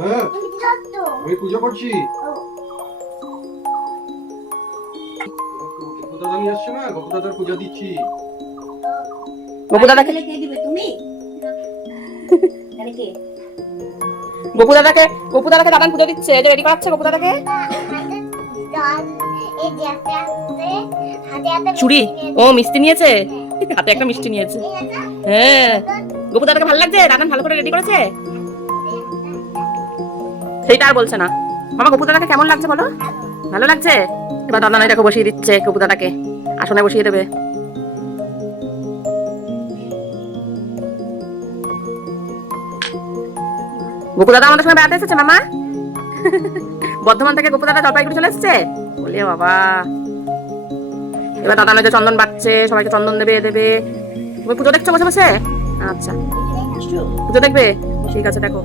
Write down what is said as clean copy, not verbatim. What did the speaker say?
হ্যাঁ আমি পুজো করছি। গোপু দাদা নিয়ে আসছে না, গোপু দাদার পুজো দিচ্ছি। গোপু দাদাকে কে দিবে তুমি? তাহলে কে? গোপু দাদাকে দাদান পুজো দিচ্ছে, এই যে রেডি করাচ্ছে গোপু দাদাকে। চুড়ি ও মিষ্টি নিয়েছে, হাতে একটা মিষ্টি নিয়েছে। হ্যাঁ গোপু দাদাকে ভালো লাগছে, দাদান ভালো করে রেডি করেছে, সেইটা আর বলছে না। মামা গোপু দাদাকে কেমন লাগছে বলো? ভালো লাগছে। এবার দাদা এটাকে বসিয়ে দিচ্ছে, গোপু দাদাকে আসনে বসিয়ে দেবে। গোপু দাদা আমাদের সঙ্গে বেড়াতে এসেছে মামা। বর্ধমান থেকে গোপু দাদা জলপাইগুড়ি চলে এসেছে। বলে বাবা, এবার দাদা নয় যে চন্দন বাড়ছে, সবাইকে চন্দন দেবে দেবে। তুমি পুজো দেখছো বসে বসে? আচ্ছা পুজো দেখবে, ঠিক আছে দেখো।